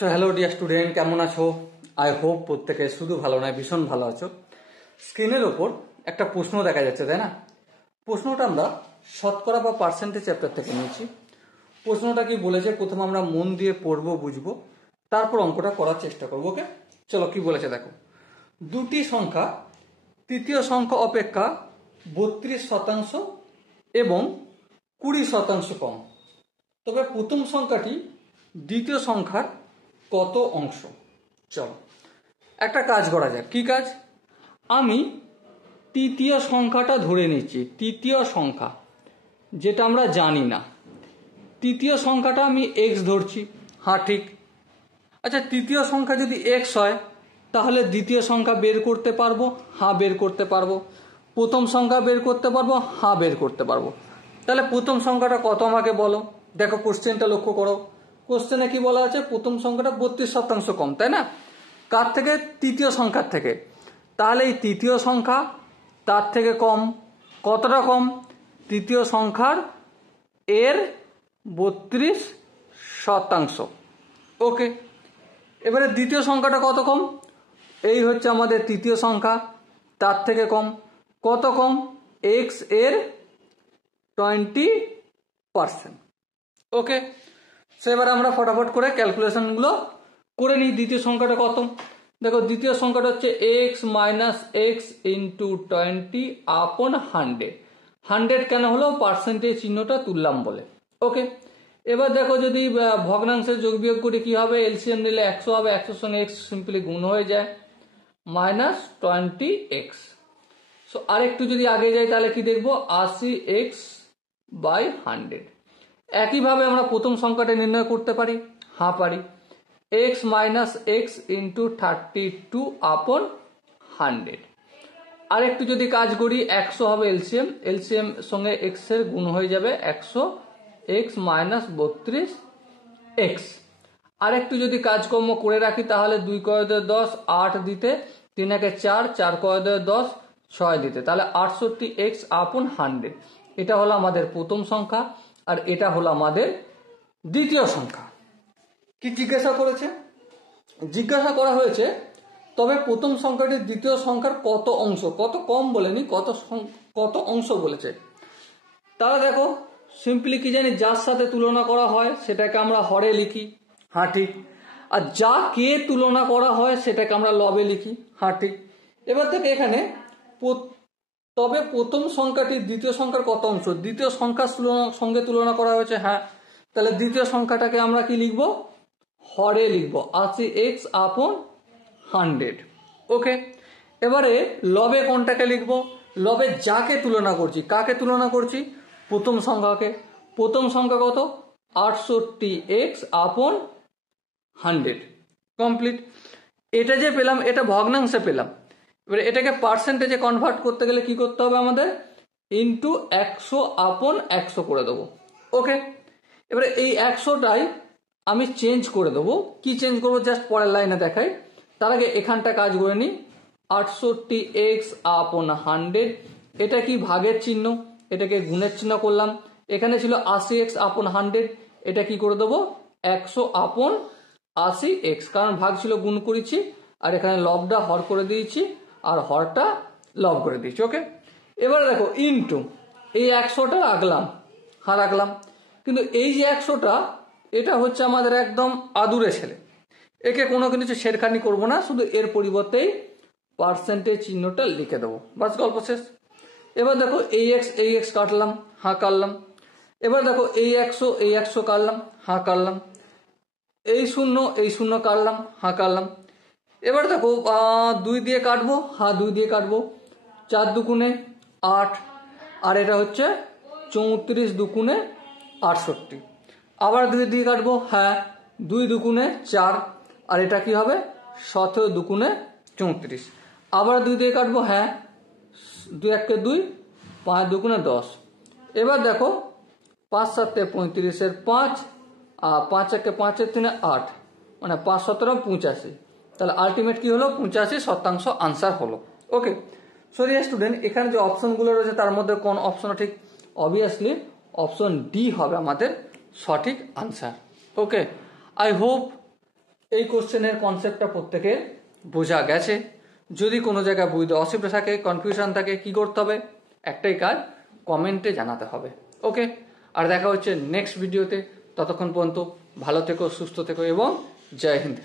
So hello dear student, কেমন আছো? I hope প্রত্যেকে শুধু ভালো নয়, ভীষণ ভালো আছো। স্ক্রিনের ওপর একটা প্রশ্ন দেখা যাচ্ছে, তাই না? প্রশ্নটা আমরা শতকরা বা পার্সেন্টেজ চ্যাপ্টার থেকে নিয়েছি। প্রশ্নটা কি বলেছে প্রথমে আমরা মন দিয়ে পড়বো, বুঝবো, তারপর অঙ্কটা করার চেষ্টা করবো। ওকে, চলো কি বলেছে দেখো। দুটি সংখ্যা তৃতীয় সংখ্যা অপেক্ষা 32% এবং 20% কম, তবে প্রথম সংখ্যাটি দ্বিতীয় সংখ্যার কত অংশ? চলো একটা কাজ করা যাক। কি কাজ? আমি তৃতীয় সংখ্যাটা ধরে নিচ্ছি, তৃতীয় সংখ্যা যেটা আমরা জানি না, তৃতীয় সংখ্যাটা আমি এক্স ধরছি। হ্যাঁ ঠিক। আচ্ছা, তৃতীয় সংখ্যা যদি এক্স হয় তাহলে দ্বিতীয় সংখ্যা বের করতে পারবো? হ্যাঁ বের করতে পারবো। প্রথম সংখ্যা বের করতে পারবো? হ্যাঁ বের করতে পারবো। তাহলে প্রথম সংখ্যাটা কত আমাকে বলো। দেখো কোশ্চেনটা লক্ষ্য করো। কোশ্চেনে কি বলা আছে? প্রথম সংখ্যাটা 32% কম, তাই না? কার থেকে? তৃতীয় সংখ্যার থেকে। তাহলে এই তৃতীয় সংখ্যা তার থেকে কম। কতটা কম? তৃতীয় সংখ্যার এর 32%। ওকে, এবারে দ্বিতীয় সংখ্যাটা কত কম? এই হচ্ছে আমাদের তৃতীয় সংখ্যা, তার থেকে কম। কত কম? এক্স এর 20%। ওকে, সেবার আমরা ফটাফট করে ক্যালকুলেশনগুলো করে নিই। দ্বিতীয় সংখ্যাটা কত? দেখো, দ্বিতীয় সংখ্যাটা হচ্ছে এক্স মাইনাস এক্স ইন্টু 20/100। 100 কেন হলো? পার্সেন্টেজ চিহ্নটা তুললাম বলে। ওকে, এবার দেখো যদি ভগ্নাংশের যোগ বিয়োগ করি কি হবে? এলসিএম নিলে 100 হবে, 100 সঙ্গে এক্স সিম্পলি গুণ হয়ে যায়, মাইনাস 20x। সো আরেকটু যদি আগে যাই তাহলে কি দেখবো? 80x/100। একইভাবে আমরা প্রথম সংখ্যাটা নির্ণয় করতে পারি। হ্যাঁ পারি। X minus x into 32/100। আরেকটু যদি কাজ করি, 100 হবে এলসিএম, এলসিএম সঙ্গে এক্স এর গুণ হয়ে যাবে 100 এক্স মাইনাস 32x। আরেকটু যদি কাজকর্ম করে রাখি তাহলে 2 × 10 8 দিতে, 3 × 4 4 × 10 6 দিতে, তাহলে 68x/100। এটা হলো আমাদের প্রথম সংখ্যা আর এটা হলো আমাদের দ্বিতীয় সংখ্যা। কি জিজ্ঞাসা করেছে? জিজ্ঞাসা করা হয়েছে তবে প্রথম সংখ্যাটি দ্বিতীয় সংখ্যার কত অংশ, কত কম বলেনি, কত অংশ বলেছে। তাহলে দেখো সিম্পলি কি জানি, যার সাথে তুলনা করা হয় সেটাকে আমরা হরে লিখি। হ্যাঁ ঠিক। আর যা কে তুলনা করা হয় সেটাকে আমরা লবে লিখি। হ্যাঁ ঠিক। এবার দেখো এখানে তবে প্রথম সংখ্যাটি দ্বিতীয় সংখ্যার কত অংশ, দ্বিতীয় সংখ্যার সঙ্গে তুলনা করা হয়েছে। হ্যাঁ, তাহলে দ্বিতীয় সংখ্যাটাকে আমরা কি লিখবো? হরে লিখবো, 80x/100। ওকে, এবারে লবে কোনটাকে লিখবো? লবে যাকে তুলনা করছি। কাকে তুলনা করছি? প্রথম সংখ্যাকে। প্রথম সংখ্যা কত? 68x/100। কমপ্লিট। এটা যে পেলাম এটা ভগ্নাংশে পেলাম। এবারে এটাকে পার্সেন্টেজে কনভার্ট করতে গেলে কি করতে হবে আমাদের? ইন্টু 100/100 করে দেবো। ওকে, এবারে এই 100টাই আমি চেঞ্জ করে দেবো। কি চেঞ্জ করবো জাস্ট পরের লাইনে দেখাই, তার আগে এখানটা কাজ করে নিই। 68x/100, এটা কি? ভাগের চিহ্ন, এটাকে গুণের চিহ্ন করলাম। এখানে ছিল 80x/100, এটা কি করে দেবো? 100/80x, কারণ ভাগ ছিল গুণ করেছি, আর এখানে লবটা হর করে দিয়েছি আর হরটা লব করে দিয়েছি। ওকে, এবার দেখো ইন্টু এই 100টা রাখলাম, হ্যাঁ রাখলাম, কিন্তু এই যে 100টা এটা হচ্ছে আমাদের একদম আদুরে ছেলে, একে কোনো কিছু ছেড়খানি করবো না, শুধু এর পরিবর্তেই পার্সেন্টেজ চিহ্নটা লিখে দেবো, বাস গল্প শেষ। এবার দেখো এই এক্স কাটলাম, হ্যাঁ কাটলাম। এবার দেখো এই 100 কাটলাম, হ্যাঁ কাটলাম। এই শূন্য কাটলাম, হ্যাঁ কাটলাম। এবার দেখো 2 দিয়ে কাটবো, হ্যাঁ 2 দিয়ে কাটবো। 4 দুগুণে 8, আর এটা হচ্ছে 34 দুগুণে 68। আবার 2 দিয়ে কাটবো, হ্যাঁ 2 দুগুণে 4, আর এটা কি হবে? 17 দুগুণে 34। আবার 2 দিয়ে কাটবো, হ্যাঁ 2 1 2, 5 দুগুণে 10। এবার দেখো 5 7 35 5, আর 5 1 5 3 8, মানে 5 17 85। তাহলে আলটিমেট কি হলো? 85% আনসার হলো। ওকে, সরি স্টুডেন্ট, এখানে যে অপশনগুলো রয়েছে তার মধ্যে কোন অপশন ঠিক? অবভিয়াসলি অপশন ডি হবে আমাদের সঠিক আনসার। ওকে, আই হোপ এই কোশ্চেনের কনসেপ্টটা প্রত্যেকের বোঝা গেছে। যদি কোনো জায়গায় বুঝতে অসুবিধা থাকে, কনফিউশন থাকে, কি করতে হবে? একটাই কাজ, কমেন্টে জানাতে হবে। ওকে, আর দেখা হচ্ছে নেক্সট ভিডিওতে। ততক্ষণ পর্যন্ত ভালো থেকো, সুস্থ থেকো এবং জয় হিন্দ।